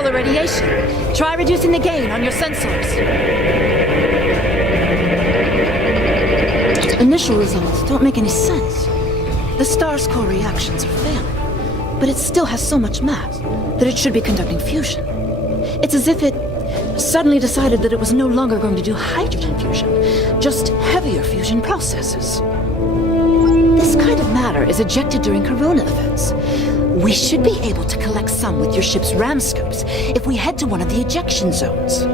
solar radiation. Try reducing the gain on your sensors. Initial results don't make any sense. The star's core reactions are failing, but it still has so much mass that it should be conducting fusion. It's as if it suddenly decided that it was no longer going to do hydrogen fusion, just heavier fusion processes. This kind of matter is ejected during corona events. We should be able to collect some with your ship's ram scopes if we head to one of the ejection zones.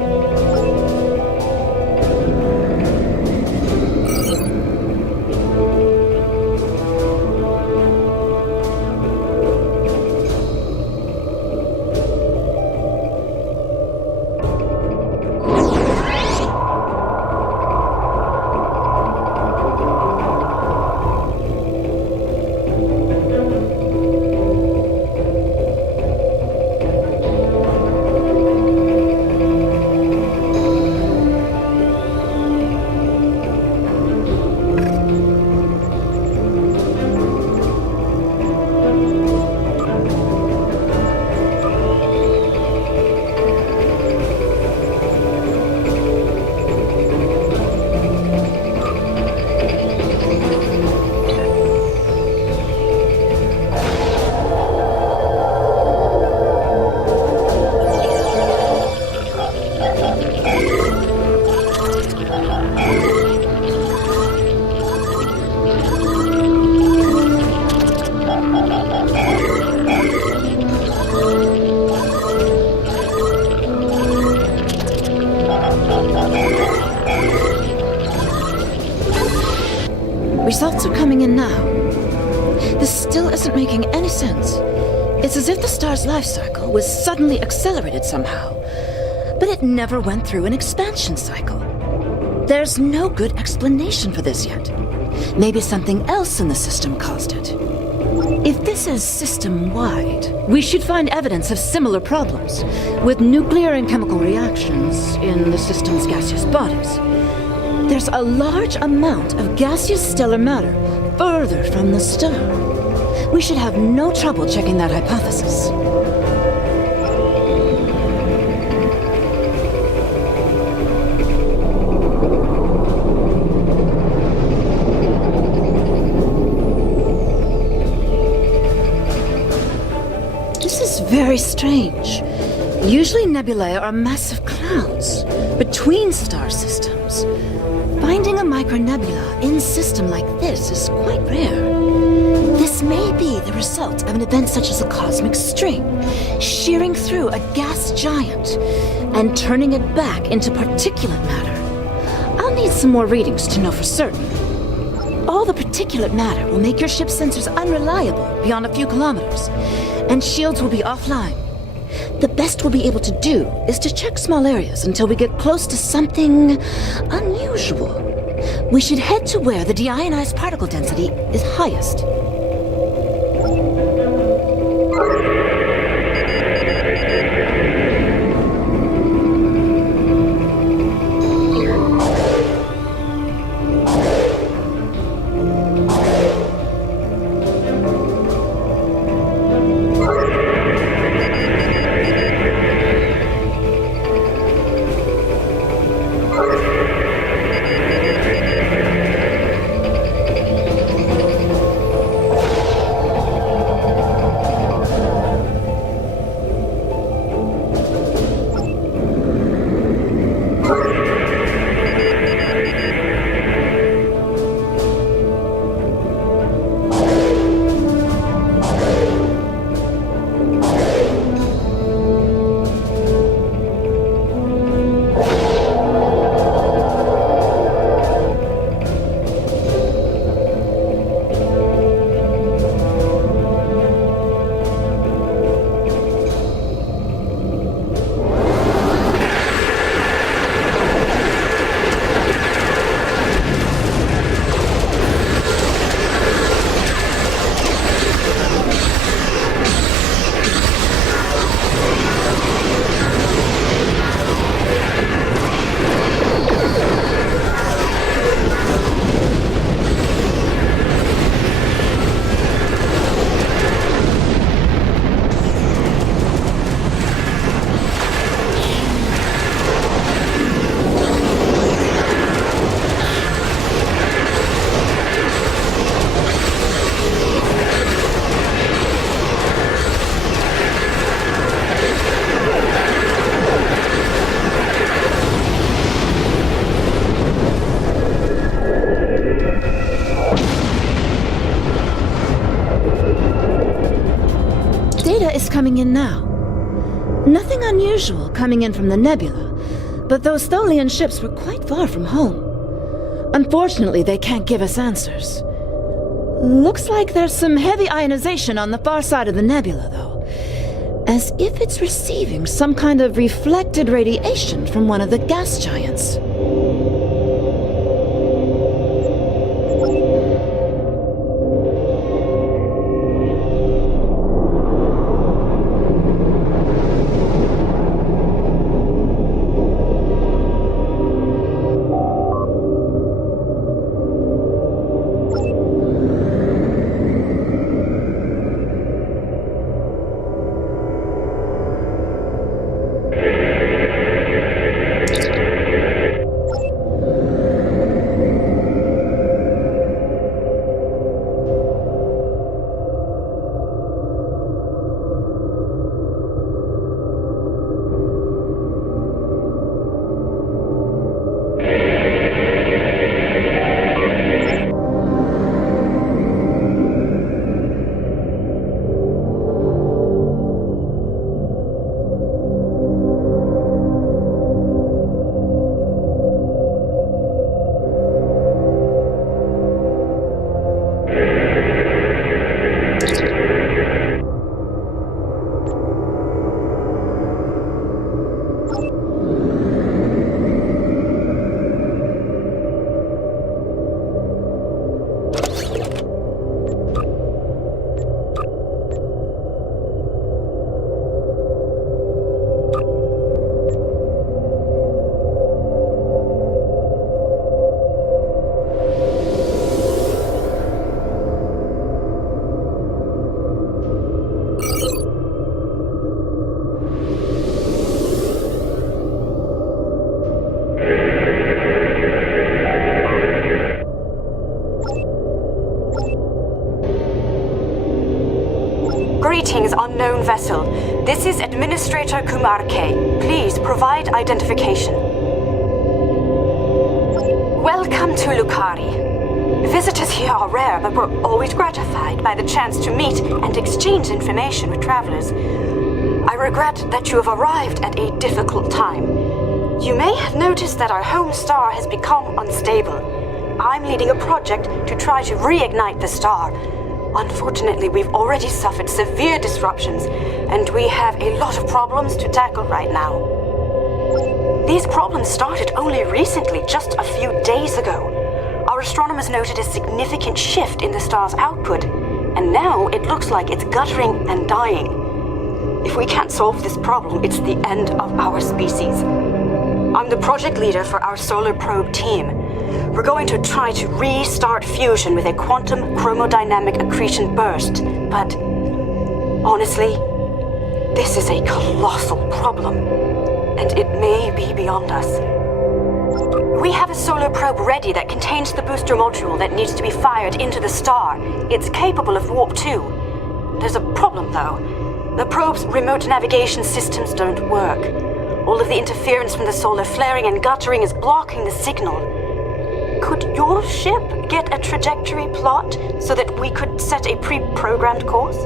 Results are coming in now. This still isn't making any sense. It's as if the star's life cycle was suddenly accelerated somehow, but it never went through an expansion cycle. There's no good explanation for this yet. Maybe something else in the system caused it. If this is system-wide, we should find evidence of similar problems, with nuclear and chemical reactions in the system's gaseous bodies. There's a large amount of gaseous stellar matter further from the star. We should have no trouble checking that hypothesis. This is very strange. Usually nebulae are massive clouds between star systems. Finding a micronebula in a system like this is quite rare. This may be the result of an event such as a cosmic string, shearing through a gas giant and turning it back into particulate matter. I'll need some more readings to know for certain. All the particulate matter will make your ship's sensors unreliable beyond a few kilometers, and shields will be offline. The best we'll be able to do is to check small areas until we get close to something unusual. We should head to where the deionized particle density is highest. coming in now. Nothing unusual coming in from the nebula, but those Tholian ships were quite far from home. Unfortunately, they can't give us answers. Looks like there's some heavy ionization on the far side of the nebula, though. As if it's receiving some kind of reflected radiation from one of the gas giants. Greetings, unknown vessel. This is Administrator Kumar K. Please provide identification. Welcome to Lukari. Visitors here are rare, but we're always gratified by the chance to meet and exchange information with travelers. I regret that you have arrived at a difficult time. You may have noticed that our home star has become unstable. I'm leading a project to try to reignite the star. Unfortunately, we've already suffered severe disruptions, and we have a lot of problems to tackle right now. These problems started only recently, just a few days ago. Our astronomers noted a significant shift in the star's output, and now it looks like it's guttering and dying. If we can't solve this problem, it's the end of our species. I'm the project leader for our solar probe team. We're going to try to restart fusion with a quantum chromodynamic accretion burst, but honestly, this is a colossal problem, and it may be beyond us. We have a solar probe ready that contains the booster module that needs to be fired into the star. It's capable of warp 2. There's a problem, though. The probe's remote navigation systems don't work. All of the interference from the solar flaring and guttering is blocking the signal. Could your ship get a trajectory plot so that we could set a pre-programmed course?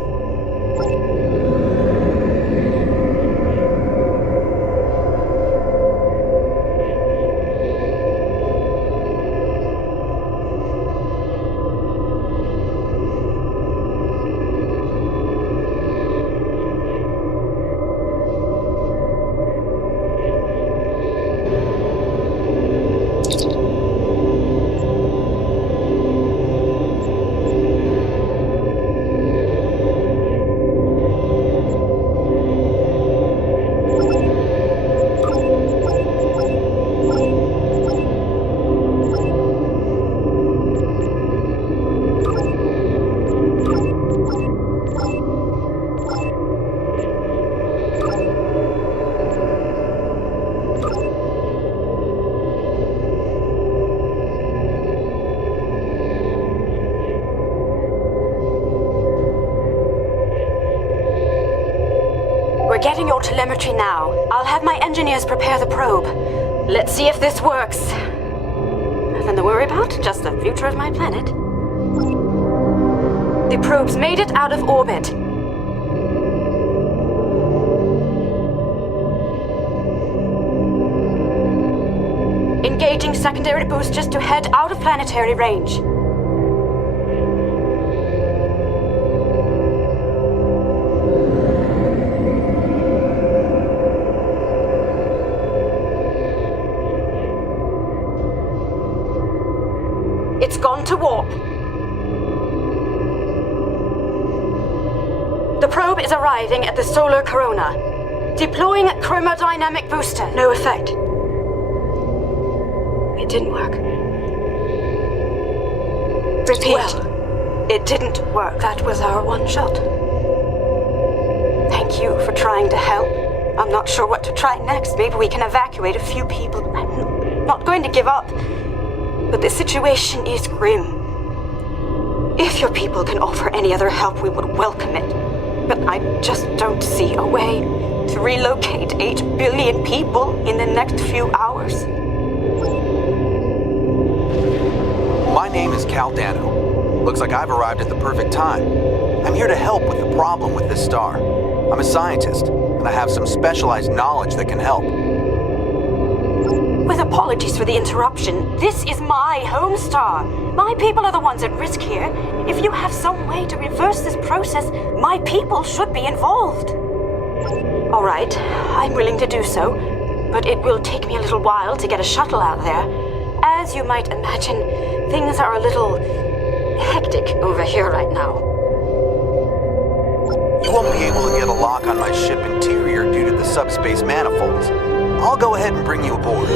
Getting your telemetry now. I'll have my engineers prepare the probe. Let's see if this works. Nothing to worry about, just the future of my planet. The probe's made it out of orbit. Engaging secondary boosters to head out of planetary range. It's gone to warp. The probe is arriving at the solar corona. Deploying chromodynamic booster. No effect. It didn't work. Repeat. Well, it didn't work. That was our one shot. Thank you for trying to help. I'm not sure what to try next. Maybe we can evacuate a few people. I'm not going to give up. But the situation is grim. If your people can offer any other help, we would welcome it. But I just don't see a way to relocate 8 billion people in the next few hours. My name is Cal Dano. Looks like I've arrived at the perfect time. I'm here to help with the problem with this star. I'm a scientist, and I have some specialized knowledge that can help. With apologies for the interruption, this is my home star. My people are the ones at risk here. If you have some way to reverse this process, my people should be involved. All right, I'm willing to do so, but it will take me a little while to get a shuttle out there. As you might imagine, things are a little hectic over here right now. You won't be able to get a lock on my ship interior due to the subspace manifolds. I'll go ahead and bring you aboard.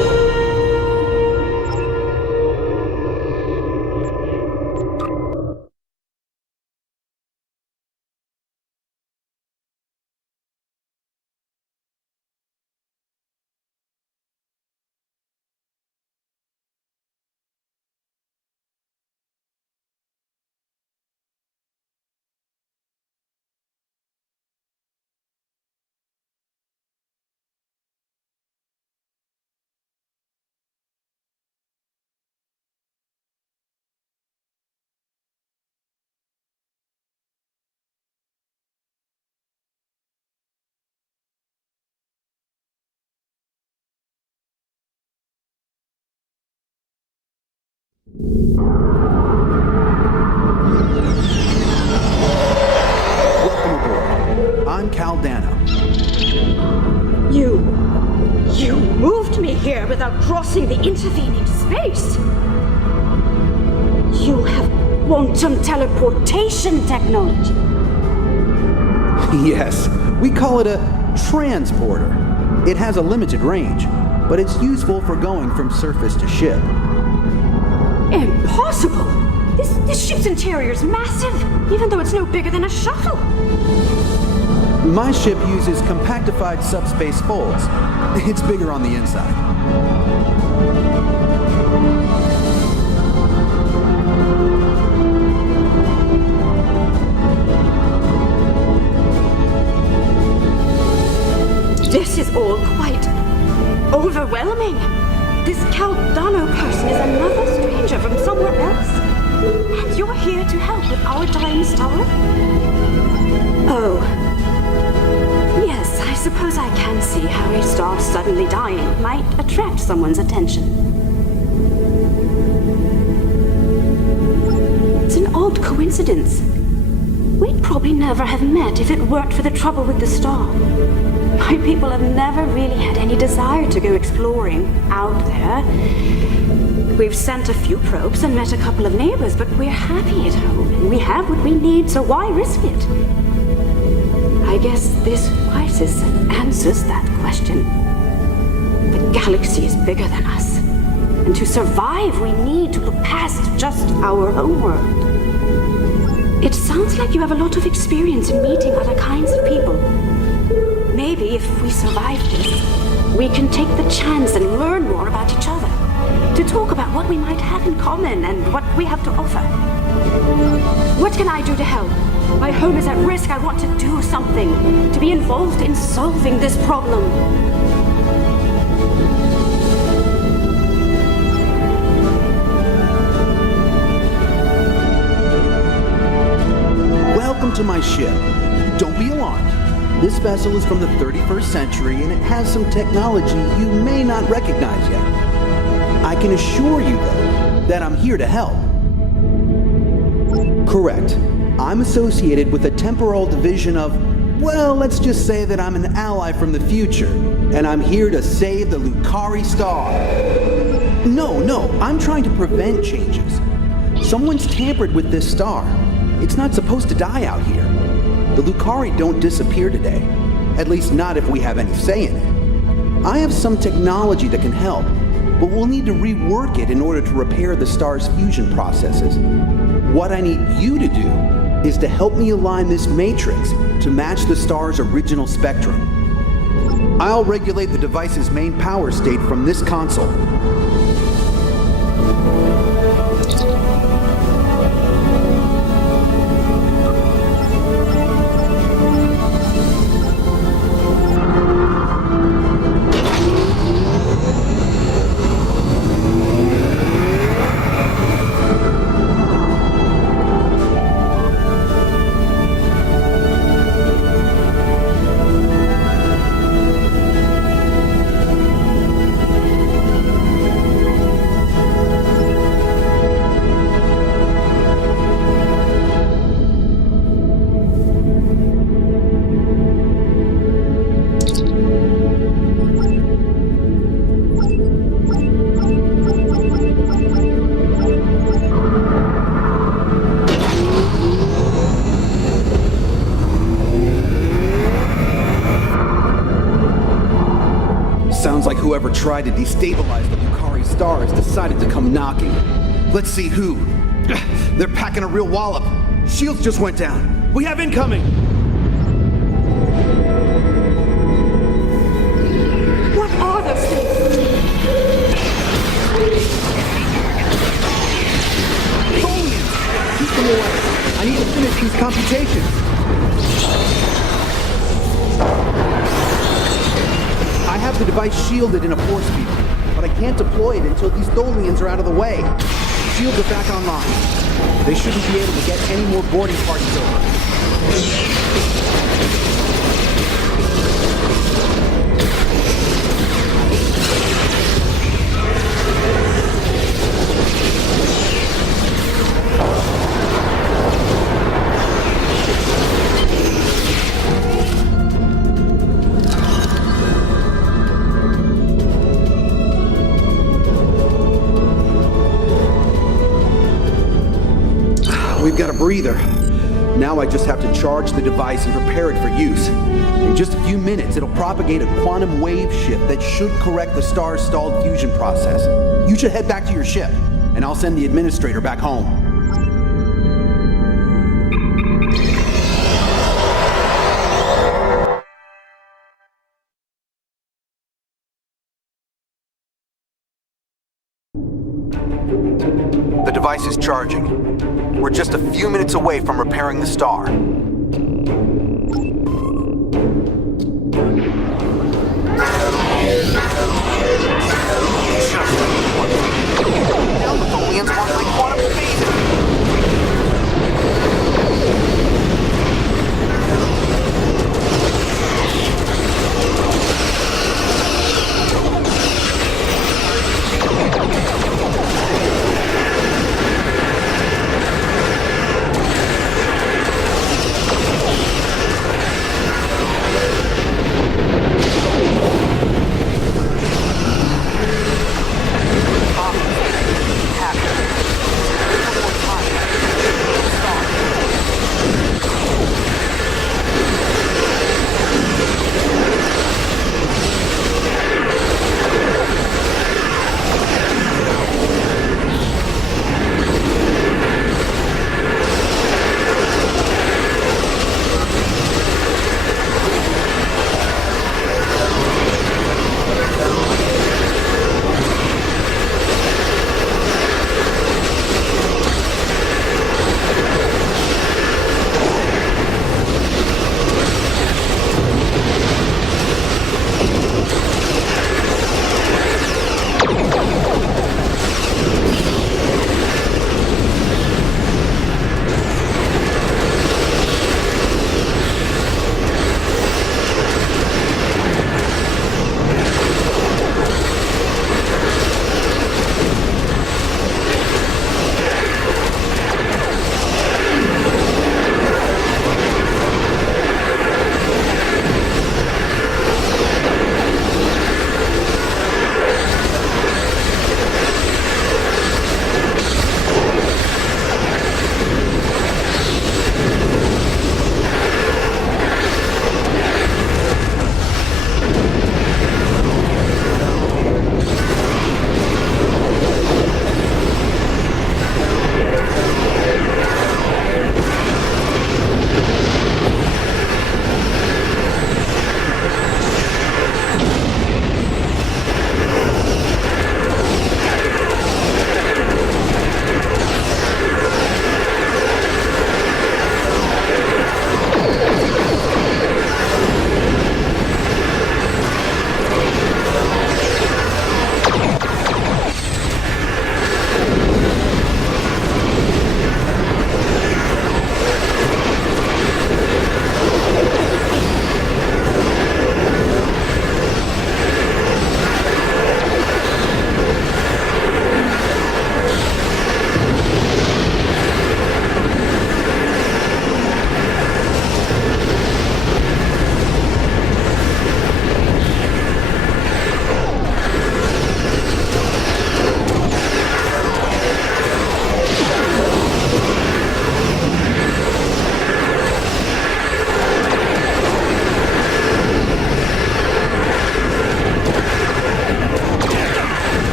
Welcome aboard. I'm Cal Dano. You moved me here without crossing the intervening space. You have quantum teleportation technology. Yes, we call it a transporter. It has a limited range, but it's useful for going from surface to ship. Impossible! This ship's interior is massive, even though it's no bigger than a shuttle. My ship uses compactified subspace folds. It's bigger on the inside. This is all quite overwhelming. This Cal Dano person is another stranger from somewhere else. And you're here to help with our dying star? Oh. Yes, I suppose I can see how a star suddenly dying might attract someone's attention. It's an odd coincidence. We'd probably never have met if it weren't for the trouble with the star. My people have never really had any desire to go exploring out there. We've sent a few probes and met a couple of neighbors, but we're happy at home and we have what we need, so why risk it? I guess this crisis answers that question. The galaxy is bigger than us, and to survive we need to look past just our home world. It sounds like you have a lot of experience in meeting other kinds of people. Maybe if we survive this, we can take the chance and learn more about each other. To talk about what we might have in common and what we have to offer. What can I do to help? My home is at risk. I want to do something. To be involved in solving this problem. Welcome to my ship. Don't be alarmed. This vessel is from the 31st century and it has some technology you may not recognize yet. I can assure you, though, that I'm here to help. Correct. I'm associated with a temporal division of, well, let's just say that I'm an ally from the future, and I'm here to save the Lukari star. No, I'm trying to prevent changes. Someone's tampered with this star. It's not supposed to die out here. The Lukari don't disappear today. At least not if we have any say in it. I have some technology that can help, but we'll need to rework it in order to repair the star's fusion processes. What I need you to do is to help me align this matrix to match the star's original spectrum. I'll regulate the device's main power state from this console. Sounds like whoever tried to destabilize the Lukari star has decided to come knocking. Let's see who. They're packing a real wallop. Shields just went down. We have incoming! What are those things? Keep them away. I need to finish these computations. I have the device shielded in a force field, but I can't deploy it until these Tholians are out of the way. Shields are back online. They shouldn't be able to get any more boarding parties over. We've got a breather. Now I just have to charge the device and prepare it for use. In just a few minutes, it'll propagate a quantum wave shift that should correct the star's stalled fusion process. You should head back to your ship, and I'll send the administrator back home. The device is charging. We're just a few minutes away from repairing the star. Now the Tholians work like quantum phases.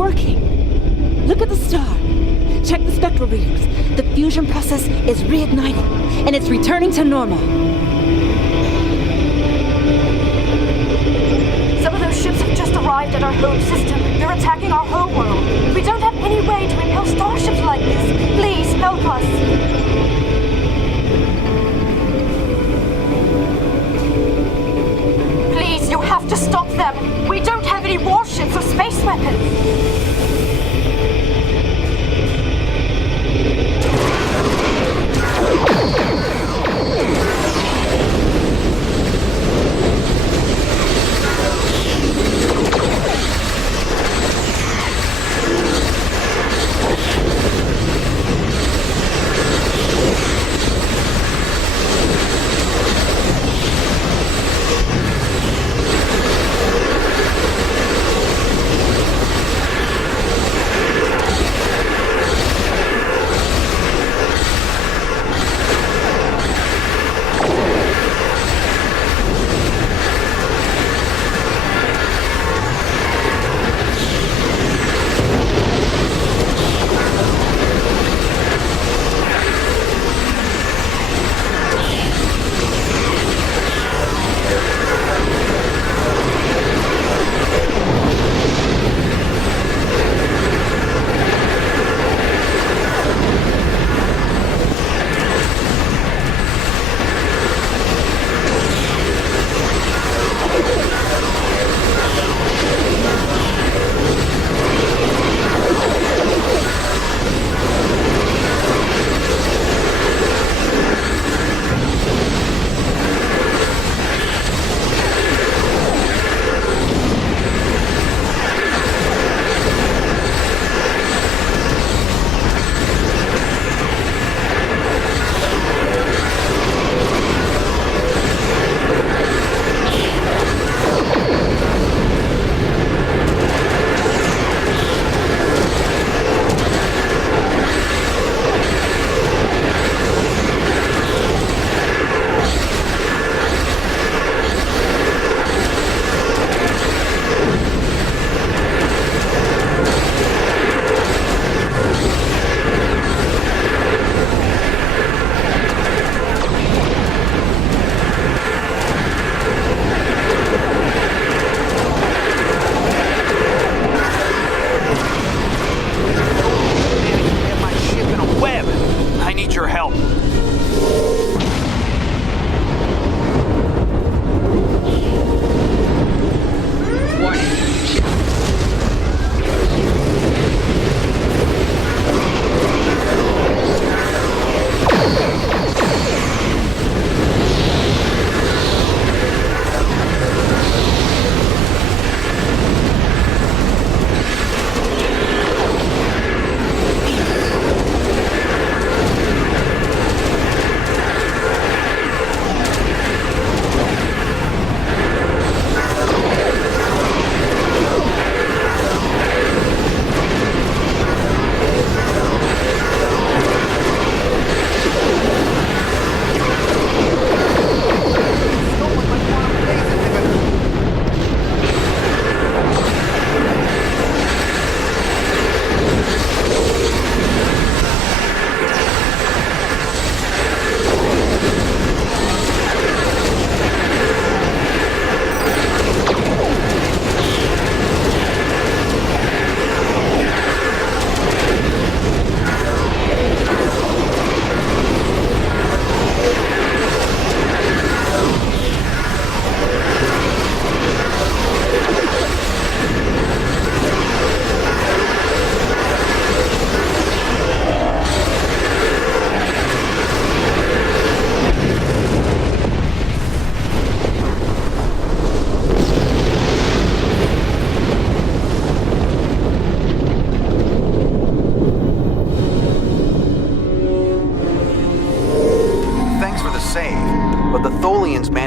working. Look at the star. Check the spectral readings. The fusion process is reigniting, and it's returning to normal. Some of those ships have just arrived at our home system. They're attacking our home world. We don't have any way to repel starships like this. Please, help us. Please, you have to stop them. We don't have any warships or space weapons.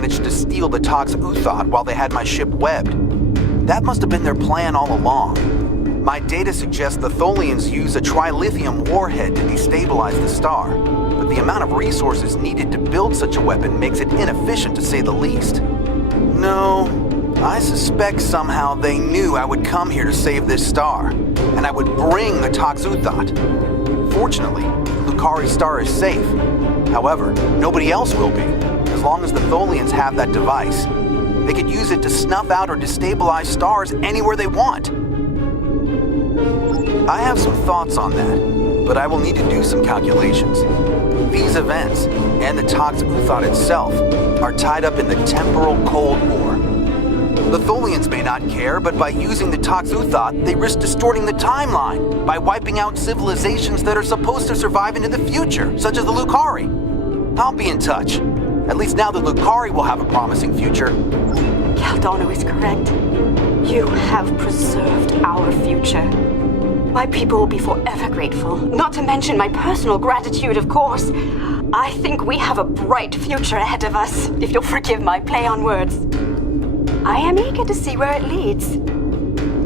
managed to steal the Tox Uthot while they had my ship webbed. That must have been their plan all along. My data suggests the Tholians use a trilithium warhead to destabilize the star, but the amount of resources needed to build such a weapon makes it inefficient to say the least. No, I suspect somehow they knew I would come here to save this star. and I would bring the Toxuthot. Fortunately, the Lucari star is safe. However, nobody else will be, as long as the Tholians have that device. They could use it to snuff out or destabilize stars anywhere they want. I have some thoughts on that, but I will need to do some calculations. These events, and the Toxuthot itself, are tied up in the temporal Cold War. The Tholians may not care, but by using the Toxuthot, they risk distorting the timeline by wiping out civilizations that are supposed to survive into the future, such as the Lucari. I'll be in touch. At least now the Lucari will have a promising future. Caldano is correct. You have preserved our future. My people will be forever grateful, not to mention my personal gratitude, of course. I think we have a bright future ahead of us, if you'll forgive my play on words. I am eager to see where it leads.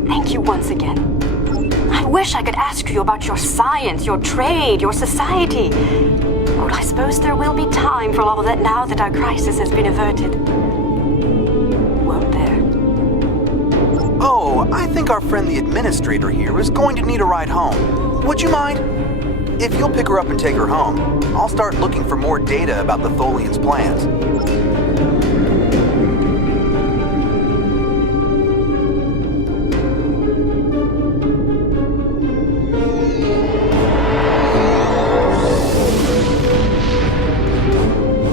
Thank you once again. I wish I could ask you about your science, your trade, your society. But I suppose there will be time for all of that now that our crisis has been averted. Won't there? Oh, I think our friend the administrator here is going to need a ride home. Would you mind? If you'll pick her up and take her home, I'll start looking for more data about the Tholians' plans.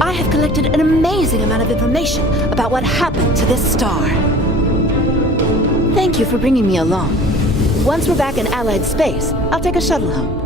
I have collected an amazing amount of information about what happened to this star. Thank you for bringing me along. Once we're back in Allied space, I'll take a shuttle home.